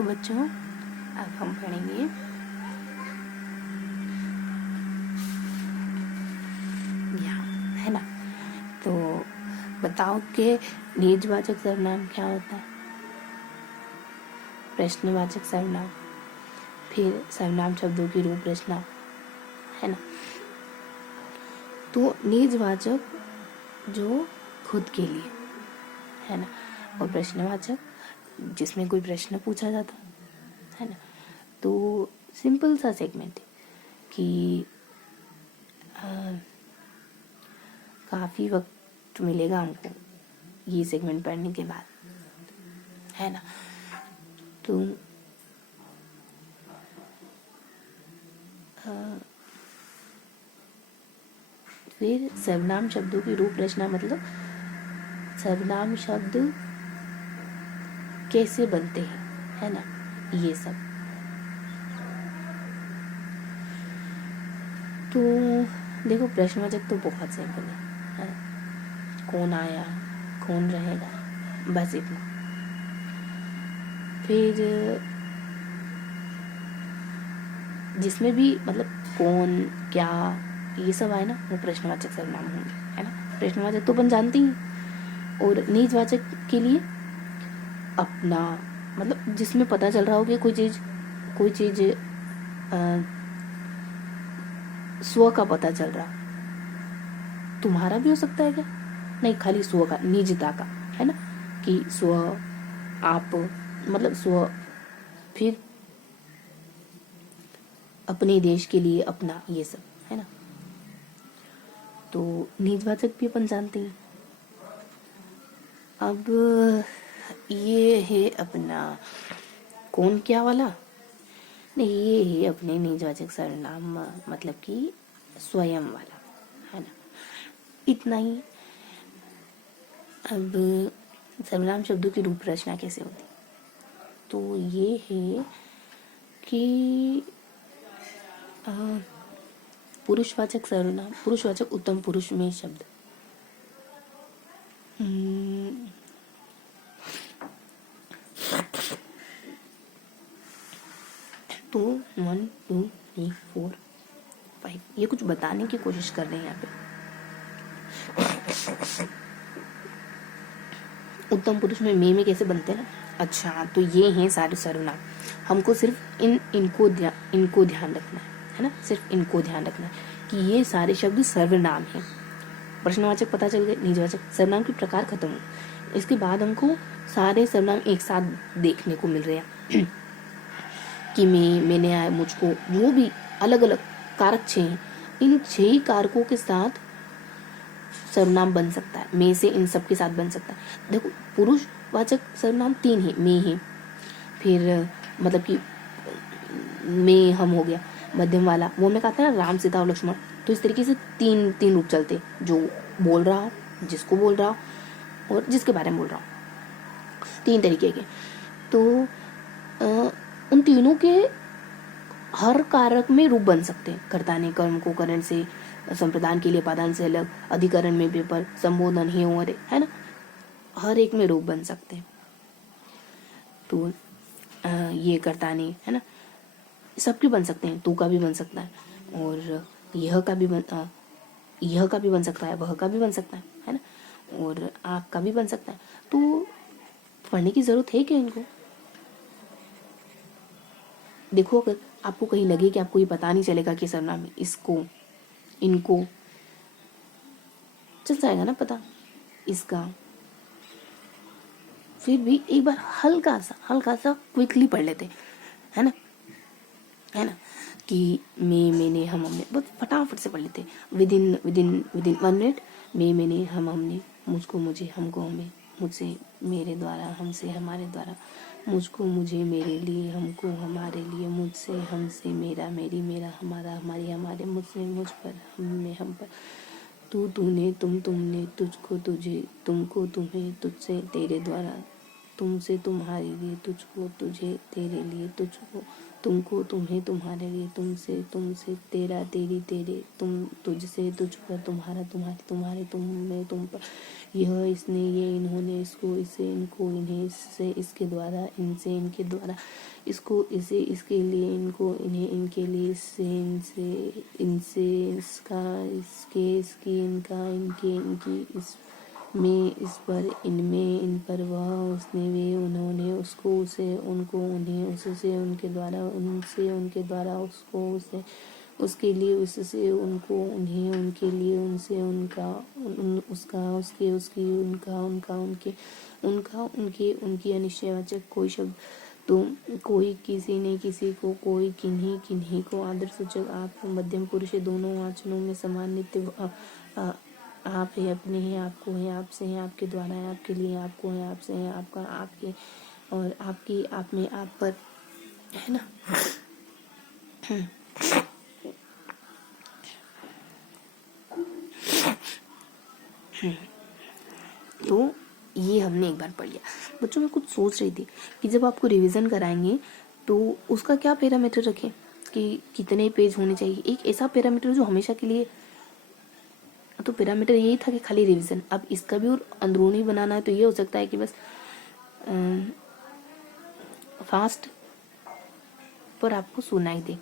तो बच्चों अब हम पढ़ेंगे यहाँ, है ना। तो बताओ कि निजवाचक सर्वनाम क्या होता है, प्रश्नवाचक सर्वनाम, फिर सर्वनाम शब्दों की रूप रचना, है ना। तो निजवाचक जो खुद के लिए, है ना, और प्रश्नवाचक जिसमें कोई प्रश्न पूछा जाता है ना। तो सिंपल सा सेगमेंट है कि काफ़ी वक्त मिलेगा हमको ये सेगमेंट पढ़ने के बाद, है ना। तो फिर सर्वनाम शब्दों की रूप रचना, मतलब सर्वनाम शब्द कैसे बनते हैं, है ना, ये सब। तो देखो प्रश्नवाचक तो बहुत सिंपल है ना? कौन आया, कौन रहेगा, बस इतना। फिर जिसमें भी मतलब कौन, क्या, ये सब आए ना, वो प्रश्नवाचक सर्वनाम होंगे, है ना। प्रश्नवाचक तो अपन जानते ही, और निजवाचक के लिए अपना, मतलब जिसमें पता चल रहा हो कि कोई चीज स्व का पता चल रहा, तुम्हारा भी हो सकता है क्या, नहीं, खाली स्व का, निजता का, है ना, कि स्व, आप, मतलब स्व, फिर अपने देश के लिए अपना, ये सब, है ना। तो निजवाचक भी अपन जानते हैं। अब ये है अपना कौन क्या वाला, नहीं, ये है अपने निजवाचक सर्वनाम, मतलब कि स्वयं वाला, है ना, इतना ही। अब सर्वनाम शब्दों की रूप रचना कैसे होती, तो ये है कि पुरुषवाचक सर्वनाम, पुरुषवाचक उत्तम पुरुष में शब्द, तो 1 2 3 4 5, ये कुछ बताने की कोशिश कर रहे हैं यहाँ पे। उत्तम पुरुष में मे में कैसे बनते हैं ना। अच्छा, तो ये हैं सारे सर्वनाम, हमको सिर्फ इनको ध्यान रखना है ना, सिर्फ इनको ध्यान रखना है कि ये सारे शब्द सर्वनाम हैं। प्रश्नवाचक पता चल गए, निजवाचक, सर्वनाम के प्रकार खत्म हो। इसके बाद हमको सारे सर्वनाम एक साथ देखने को मिल रहे हैं कि मैंने आया, मुझको, जो भी अलग अलग कारक 6 हैं, इन 6 कारकों के साथ सर्वनाम बन सकता है, मैं से इन सब के साथ बन सकता है। देखो पुरुषवाचक सर्वनाम 3 है, मैं है, फिर मतलब कि मैं, हम हो गया, मध्यम वाला वो मैं कहता है ना, राम सीता और लक्ष्मण। तो इस तरीके से तीन रूप चलते, जो बोल रहा हो, जिसको बोल रहा हो, और जिसके बारे में बोल रहा हो, 3 तरीके के। तो उन तीनों के हर कारक में रूप बन सकते हैं। कर्ता ने कर्म को करण से, संप्रदान के लिए पादान से अलग, अधिकरण में पेपर, संबोधन है और, है ना, हर एक में रूप बन सकते हैं। तो ये कर्ता ने, है ना, सबके बन सकते हैं, तू का भी बन सकता है, और यह का भी बन सकता है, वह का भी बन सकता है ना, और आप का भी बन सकता है। तो पढ़ने की जरूरत है क्या इनको। देखो अगर आपको कहीं लगे कि आपको ये पता नहीं चलेगा कि सर्वनाम है, इसको, इनको, चल जाएगा ना पता, इसका, फिर भी एक बार हल्का सा क्विकली पढ़ लेते, है ना, कि मैं, मैंने, हम, हमने, बहुत फटाफट से पढ़ लेते, विदिन 1 मिनट। मैं, मैंने, हम, हमने, मुझको, मुझे, हमको, हमें, मुझसे, मेरे द्वारा, हमसे, हमारे द्वारा, मुझको, मुझे, मेरे लिए, हमको, हमारे लिए, मुझसे, हमसे, मेरा, मेरी, मेरा, हमारा, हमारी, हमारे, मुझसे, मुझ पर, हम में, हम पर, तूने, तुमने, तुझको, तुझे, तुमको, तुम्हें, तुझसे, तेरे द्वारा, तुमसे तुम्हारे लिए, तुझको तुझे तेरे लिए, तुझको तुमको तुम्हें तुम्हारे लिए, तुमसे तुमसे तेरा तेरी तेरे, तुम तुझसे तुझ पर, तुम्हारा तुम्हारे तुम्हारे तुम में तुम पर, यह इसने ये इन्होंने, इसको इसे इनको इन्हें, इससे इसके द्वारा इनसे इनके द्वारा, इसको इसे इसके लिए, इनको इन्हें इनके लिए, इससे इनसे इनसे, इसका इसके इसकी, इनका इनके इनकी, इस में इस पर, इनमें इन पर, वह उसने वे उन्होंने, उसको उसे उनको उन्हें, उससे उनके द्वारा उनसे उनके द्वारा, उसको उसे उसके लिए, उससे उनको उन्हें उनके लिए, उनसे उनका उसका उसके उसकी, उनका उनका उनके उनका उनके उनकी, अनिश्चयवाचक कोई शब्द तो कोई किसी ने किसी को, कोई किन्हीं किन्हीं को, आदर सूचक आप, मध्यम पुरुष दोनों वाचनों में समान, नित्य आप है, अपने हैं, आपको है, आपसे है, आपके द्वारा है, आपके लिए, आपको है, आपसे है, आपका, आपके और आपकी, आप में, आप पर, है ना। तो ये हमने एक बार पढ़ लिया। बच्चों, मैं कुछ सोच रही थी कि जब आपको रिवीजन कराएंगे तो उसका क्या पैरामीटर रखें, कि कितने पेज होने चाहिए, एक ऐसा पैरामीटर जो हमेशा के लिए, तो पैरामीटर यही था कि खाली रिवीजन। अब इसका भी और अंदरूनी बनाना है तो ये हो सकता है कि बस फास्ट पर आपको सुनाई दे,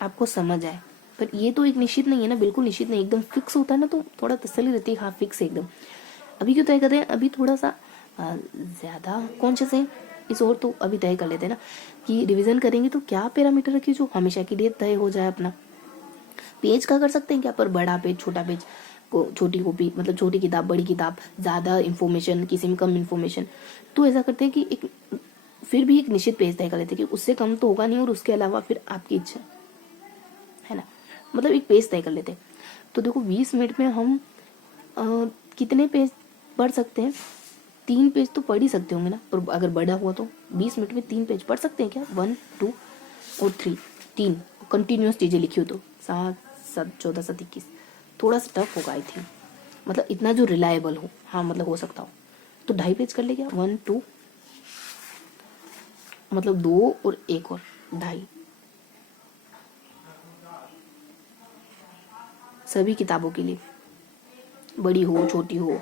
आपको समझ आए, पर ये तो एक निश्चित नहीं है ना, बिल्कुल निश्चित नहीं, एकदम फिक्स होता है ना तो थोड़ा तसल्ली रहती है, हाँ फिक्स है एकदम। अभी क्यों तय करते हैं, अभी थोड़ा सा ज्यादा कॉन्शियस है इस ओर, तो अभी तय कर लेते हैं ना कि रिवीजन करेंगे तो क्या पैरामीटर रखिए जो हमेशा के लिए तय हो जाए अपना। पेज का कर सकते हैं क्या, पर बड़ा पेज छोटा पेज को, छोटी कॉपी मतलब छोटी किताब बड़ी किताब, ज्यादा इन्फॉर्मेशन किसी में कम इन्फॉर्मेशन, तो ऐसा करते हैं कि एक फिर भी एक निश्चित पेज तय कर लेते हैं कि उससे कम तो होगा नहीं, और उसके अलावा फिर आपकी इच्छा है ना, मतलब एक पेज तय कर लेते हैं। तो देखो 20 मिनट में हम कितने पेज पढ़ सकते हैं, 3 पेज तो पढ़ ही सकते होंगे ना, और अगर बड़ा हुआ तो 20 मिनट में 3 पेज पढ़ सकते हैं क्या, 1 2 और 3, 3 कंटिन्यूस चीजें लिखी हो तो 7 7 14 7 21, थोड़ा सा टफ होगा आई थिंक, मतलब इतना जो रिलायबल हो, हाँ मतलब हो सकता हो, तो 2.5 पेज कर ले क्या, 1 2 मतलब 2 और 1 और 2.5, सभी किताबों के लिए, बड़ी हो छोटी हो,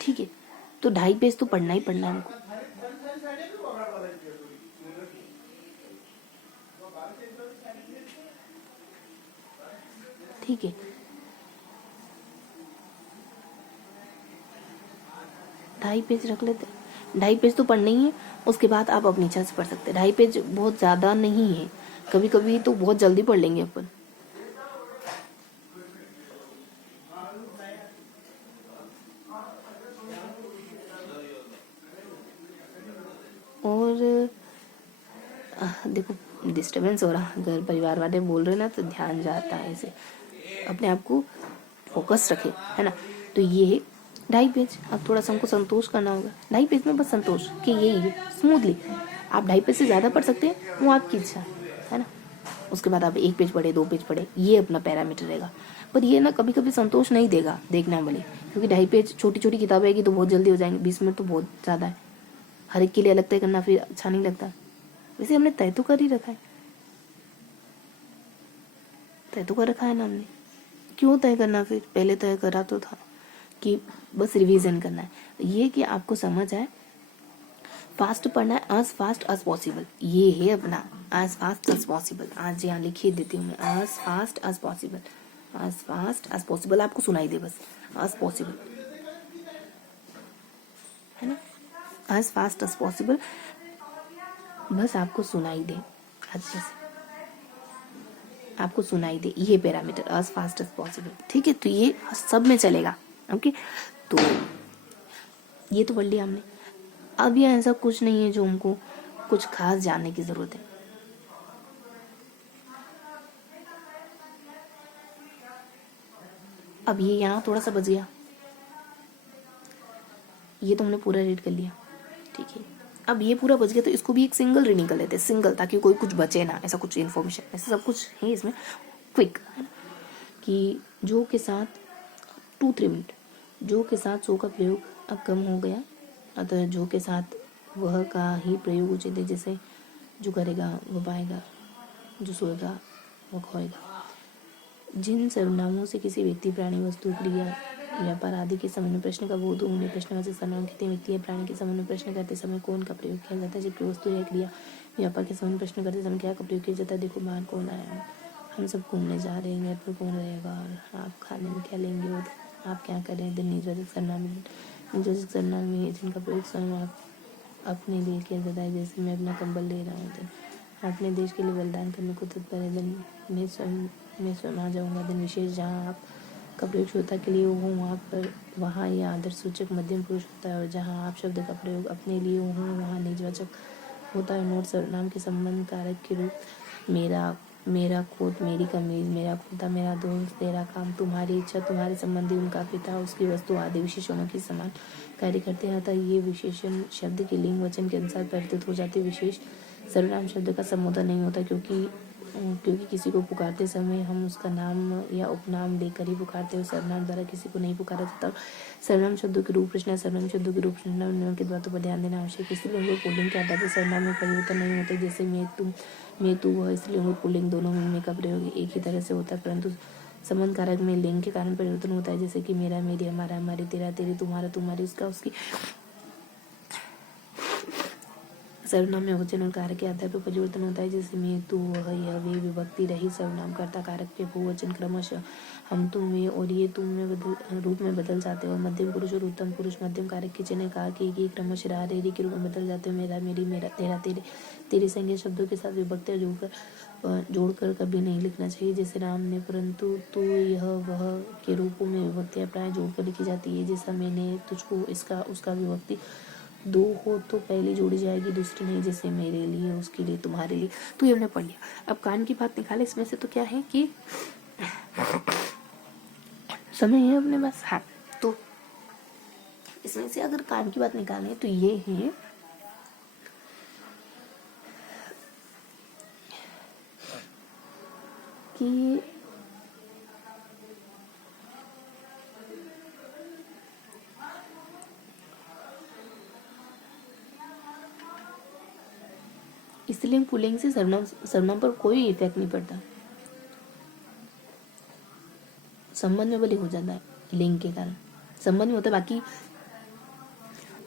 ठीक है। तो 2.5 पेज तो पढ़ना ही पढ़ना है हमको। ठीक है, 2.5 पेज रख लेते, 2.5 पेज तो पढ़ना ही है, उसके बाद आप अपनी इच्छा से पढ़ सकते हैं। 2.5 पेज बहुत ज्यादा नहीं है, कभी कभी तो बहुत जल्दी पढ़ लेंगे अपन। और देखो डिस्टरबेंस हो रहा, घर परिवार वाले बोल रहे ना तो ध्यान जाता है, ऐसे अपने आप को फोकस रखे, है ना। तो ये 2.5 पेज, अब थोड़ा सा हमको संतोष करना होगा, 2.5 पेज में बस संतोष कि यही है स्मूथली। आप 2.5 पेज से ज्यादा पढ़ सकते हैं, वो आपकी इच्छा है ना। उसके बाद आप 1 पेज पढ़े 2 पेज पढ़े, ये अपना पैरामीटर रहेगा। पर ये ना कभी कभी संतोष नहीं देगा, देखना वाले, क्योंकि 2.5 पेज छोटी छोटी किताब आएगी तो बहुत जल्दी हो जाएंगे, 20 मिनट तो बहुत ज्यादा है, हर एक के लिए अलग तय करना फिर अच्छा नहीं लगता। वैसे हमने तय तो कर ही रखा है, तय तो कर रखा है ना हमने, क्यों तय करना, फिर पहले तय करा तो था कि बस रिवीजन करना है। ये कि आपको समझ आए, फास्ट पढ़ना है, एज फास्ट एज पॉसिबल, ये है अपना एज फास्ट एज पॉसिबल। आज यहाँ लिखिए देती हूँ मैं, as fast as possible, as fast as possible, आपको सुनाई दे बस, एज पॉसिबल, है ना, एज फास्ट एज पॉसिबल, बस आपको सुनाई दे, अच्छे से आपको सुनाई दे, ये parameter as fast as possible, ठीक है। तो ये सब में चलेगा, ओके। तो ये तो पढ़ लिया हमने। अब ये ऐसा कुछ नहीं है जो हमको कुछ खास जानने की जरूरत है। अब ये यहाँ थोड़ा सा बच गया, ये तो हमने पूरा रीड कर लिया, ठीक है। अब ये पूरा बच गया तो इसको भी एक सिंगल रीडिंग कर लेते हैं, सिंगल, ताकि कोई कुछ बचे ना, ऐसा कुछ इन्फॉर्मेशन, ऐसा सब कुछ है इसमें क्विक, है ना, कि जो के साथ 2-3 मिनट। जो के साथ सो का प्रयोग अब कम हो गया, अतः जो के साथ वह का ही प्रयोग उचित है। जैसे जो करेगा वो पाएगा, जो सोएगा वो खोएगा। जिन सर्वनामों से किसी व्यक्ति, प्राणी, वस्तु, क्रिया, व्यापार आदि के संबंध में प्रश्न का बोध हो, उन्हें प्रश्नवाचक सर्वनाम कहते हैं। व्यक्ति या प्राणी के संबंध में प्रश्न करते समय कौन का प्रयोग किया जाता है, जबकि वस्तु या क्रिया, व्यापार के संबंध में प्रश्न करते समय क्या का प्रयोग किया जाता है। देखो बाहर कौन आया, हम सब घूमने जा रहे हैं, घर पर कौन रहेगा, और आप खाने में क्या लेंगे, और आप क्या करें। दिन निर्वाचक सर्वनाम, निर्वाचक सर्वनाम में जिनका प्रयोग स्वयं आप अपने लिए किया जाता है। जैसे मैं अपना कंबल ले रहा हूँ, दिन अपने देश के लिए बलिदान करने को तत्पर है। दिन मैं स्वयं आ जाऊँगा। दिन विशेष जहाँ आप का प्रयोग श्रोता के लिए हो, वहाँ यह आदर सूचक मध्यम पुरुष होता है, और जहाँ आप शब्द का प्रयोग अपने लिए हो, वहाँ निजवाचक होता है। नोट सर्वनाम के संबंध कारक के रूप मेरा कोट, मेरी कमीज, मेरा कुर्ता, मेरा दोस्त, तेरा काम, तुम्हारी इच्छा, तुम्हारे संबंधी, उनका पिता, उसकी वस्तु आदि विशेषणों के समान कार्य करते हैं। अतः ये विशेषण शब्द के लिंग वचन के अनुसार परिवर्तित हो जाते। विशेष सर्वनाम शब्द का संबोधन नहीं होता, क्योंकि किसी को पुकारते समय हम उसका नाम या उपनाम लेकर ही पुकारते हैं। सर्वनाम द्वारा किसी को नहीं पुकारा जाता। सर्वनाम शब्दों के रूप रचना, सर्वनाम शब्दों के रूप रचना के बातों पर ध्यान देना आवश्यक है। इसलिए लिंग और पुल्लिंग के आधार पर सर्वनाम में परिवर्तन नहीं होते। जैसे मैं तू वह, इसलिए लिंग और पुल्लिंग दोनों में का प्रयोग एक ही तरह से होता है, परंतु संबंध कारक में लिंग के कारण परिवर्तन होता है। जैसे कि मेरा, मेरी, हमारा, हमारी, तेरा, तेरी, तुम्हारा, तुम्हारी, उसका, उसकी। सर्वनाम में वचन और कारक के आधार पर परिवर्तन होता है। जैसे मैं, तू, वह, यह, वे विभक्ति रही सर्वनाम कर्ता कारक के बहुवचन क्रमशः हम, तुम, वे और ये, तुम में रूप में बदल जाते हैं। और मध्यम पुरुष और उत्तम पुरुष मध्यम कारक के चिन्ह का कि क्रमशः रा, रे, री के रूप में बदल जाते हैं। मेरा, मेरी, मेरा, तेरा, तेरे, तेरी संज्ञा शब्दों के साथ विभक्तियां जोड़कर कभी नहीं लिखना चाहिए। जैसे राम ने, परंतु तू, यह, वह के रूपों में विभक्तियां प्राय जोड़कर लिखी जाती है। जैसा मैंने, तुझको, इसका, उसका विभक्ति दो हो तो पहले जोड़ी जाएगी, दूसरी नहीं। जैसे मेरे लिए, उसके लिए, तुम्हारे लिए। तो ये हमने पढ़ लिया। अब कान की बात निकाले इसमें से, तो क्या है कि समय है अपने पास। हाँ, तो इसमें से अगर कान की बात निकालें तो ये है कि स्त्रीलिंग पुल्लिंग से सर्वनाम पर कोई इफेक्ट नहीं पड़ता। संबंध में भले हो जाता है लिंग के कारण, संबंध में होता है, बाकी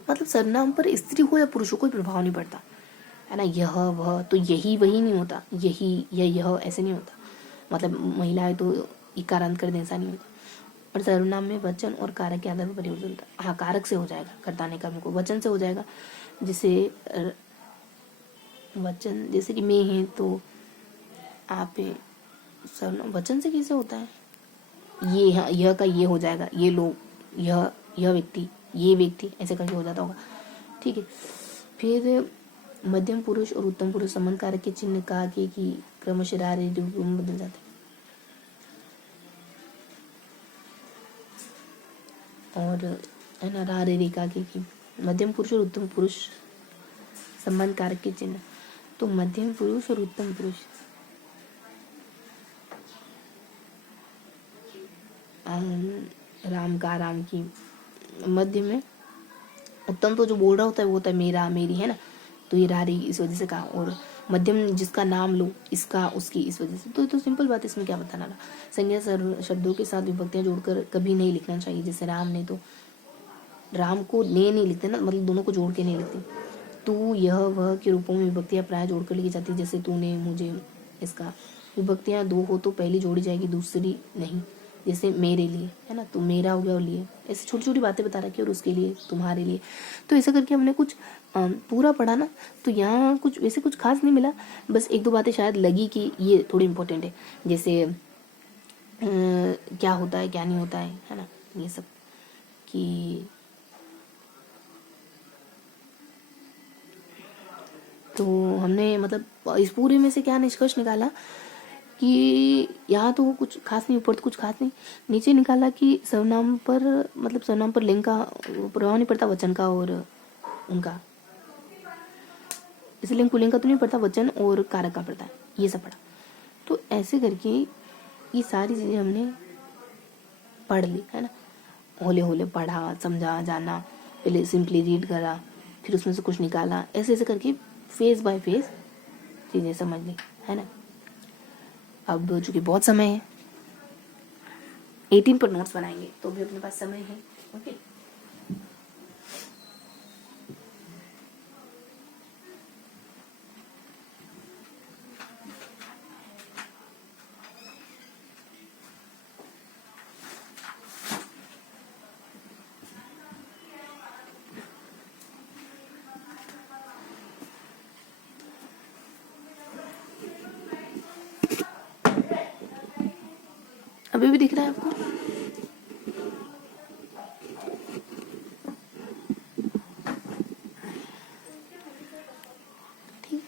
मतलब सर्वनाम पर स्त्री हो या पुरुष हो कोई प्रभाव नहीं पड़ता, है ना। यह, वह, तो यही, वही नहीं होता। यही या यह ऐसे नहीं होता। मतलब महिला है तो इकारांत कर दे, ऐसा नहीं होता। और सर्वनाम में वचन और कारक के आधार पर परिवर्तन होता है। हाँ, कारक से हो जाएगा, कर्ताने कर्म को। वचन से हो जाएगा, जैसे वचन, जैसे कि मैं है तो आप है। सर्वनाम वचन से कैसे होता है? ये, हाँ, यह का ये हो जाएगा, ये लोग, यह व्यक्ति, ये व्यक्ति, ऐसे करके हो जाता होगा। ठीक है। फिर मध्यम पुरुष और उत्तम पुरुष संबंध कारक के चिन्ह का कि क्रमशः रा, रे, रूप में बदल जाते हैं। और है ना, रा, रे, का कि मध्यम पुरुष और उत्तम पुरुष संबंध कारक के चिन्ह। तो मध्यम पुरुष और उत्तम पुरुष, राम का, राम की, मध्य में उत्तम तो जो बोल रहा होता है वो होता है मेरा, मेरी, है ना। तो ये रारी इस वजह से कहा। और मध्यम जिसका नाम लो, इसका, उसकी, इस वजह से। तो सिंपल बात है, इसमें क्या बताना रहा। संज्ञा शब्दों के साथ विभक्तियां जोड़कर कभी नहीं लिखना चाहिए। जैसे राम ने, तो राम को ने नहीं लिखते ना, मतलब दोनों को जोड़ के नहीं लिखते। तू, यह, वह के रूपों में विभक्तियां प्राय जोड़कर लिखी जाती है। जैसे तूने, मुझे, इसका। विभक्तियां दो हो तो पहली जोड़ी जाएगी, दूसरी नहीं। जैसे मेरे लिए, है ना, तो मेरा हो गया और लिए। ऐसे छोटी छोटी बातें बता रखी, और उसके लिए, तुम्हारे लिए। तो ऐसा करके हमने कुछ पूरा पढ़ा ना। तो यहाँ कुछ वैसे कुछ खास नहीं मिला, बस एक दो बातें शायद लगी कि ये थोड़ी इंपॉर्टेंट है। जैसे क्या होता है, क्या नहीं होता है ना, ये सब कि। तो हमने मतलब इस पूरे में से क्या निष्कर्ष निकाला कि यहाँ तो कुछ खास नहीं, ऊपर तो कुछ खास नहीं, नीचे निकाला कि सर्वनाम पर, मतलब सर्वनाम पर लिंग का प्रभाव नहीं पड़ता, वचन का और उनका। इसलिए लिंग पुल्लिंग का तो नहीं पड़ता, वचन और कारक का पड़ता है। ये सब पढ़ा। तो ऐसे करके ये सारी चीजें हमने पढ़ ली, है ना। होले होले पढ़ा, समझा, जाना, पहले सिंपली रीड करा, फिर उसमें से कुछ निकाला, ऐसे ऐसे करके फेज बाय फेज चीज़ें समझ ली, है ना। अब चूँकि बहुत समय है, 18 पर नोट्स बनाएंगे तो भी अपने पास समय है। ओके, अभी भी दिख रहा है आपको? ठीक,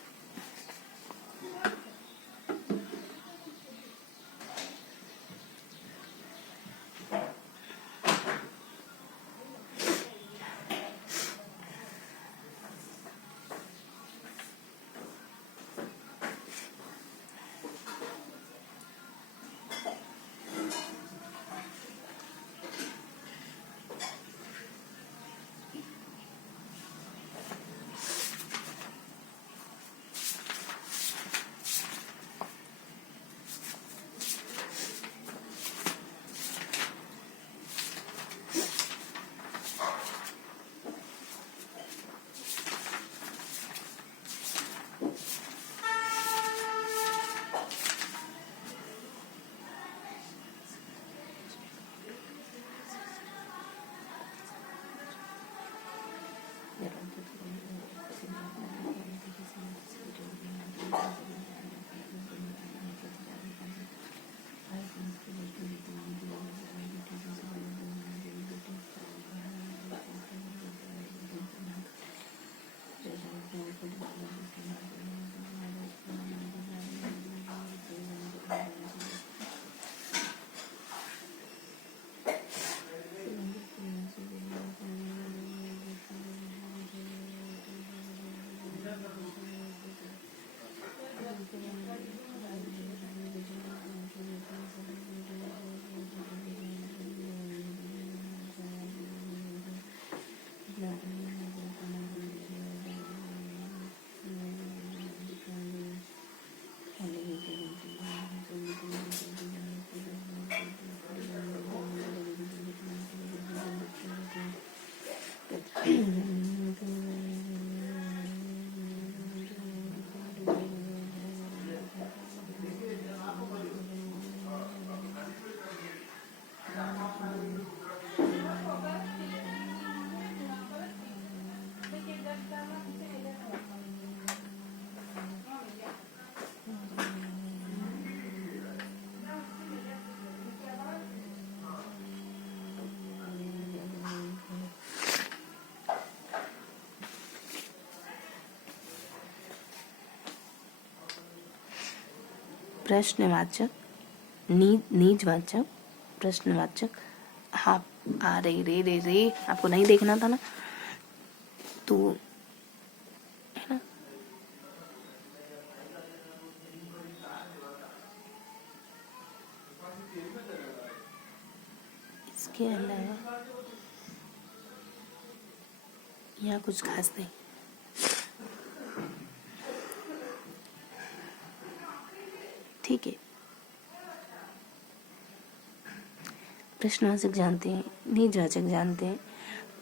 प्रश्नवाचक, निजवाचक, प्रश्नवाचक। हाँ, आ रही रे आपको नहीं देखना था ना, तो है ना। इसके अलावा यहाँ कुछ खास नहीं। ठीक है, प्रश्नवाचक जानते हैं, निजवाचक जानते हैं,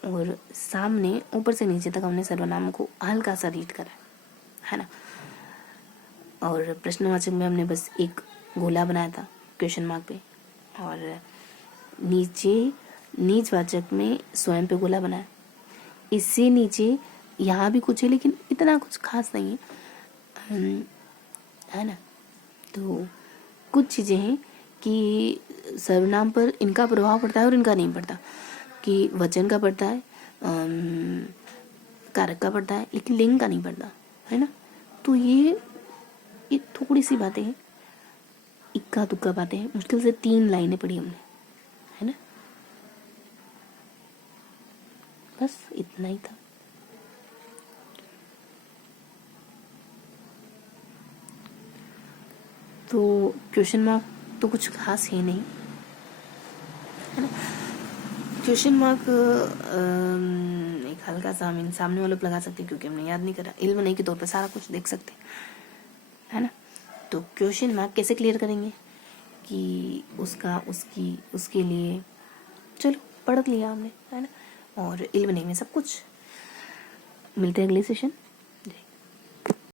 और सामने ऊपर से नीचे तक हमने सर्वनाम को हल्का सा रीड करा है ना। और प्रश्नवाचक में हमने बस एक गोला बनाया था क्वेश्चन मार्क पे, और नीचे निजवाचक में स्वयं पे गोला बनाया। इससे नीचे यहाँ भी कुछ है, लेकिन इतना कुछ खास नहीं है ना। तो कुछ चीज़ें हैं कि सर्वनाम पर इनका प्रभाव पड़ता है और इनका नहीं पड़ता, कि वचन का पड़ता है, कारक का पड़ता है, लेकिन लिंग का नहीं पड़ता, है ना। तो ये थोड़ी सी बातें हैं, इक्का दुक्का बातें हैं, मुश्किल से 3 लाइनें पढ़ी हमने, है ना। बस इतना ही था। तो क्वेश्चन मार्क तो कुछ खास है नहीं, है ना। क्वेश्चन मार्क एक हल्का सा हम सामने वालों पर लगा सकते हैं क्योंकि हमने याद नहीं करा, इल्म नहीं के तौर पे सारा कुछ देख सकते है ना। तो क्वेश्चन मार्क कैसे क्लियर करेंगे कि उसका उसकी उसके लिए, चलो पढ़ लिया हमने है ना, और इल्म नहीं में सब कुछ। मिलते हैं अगले सेशन।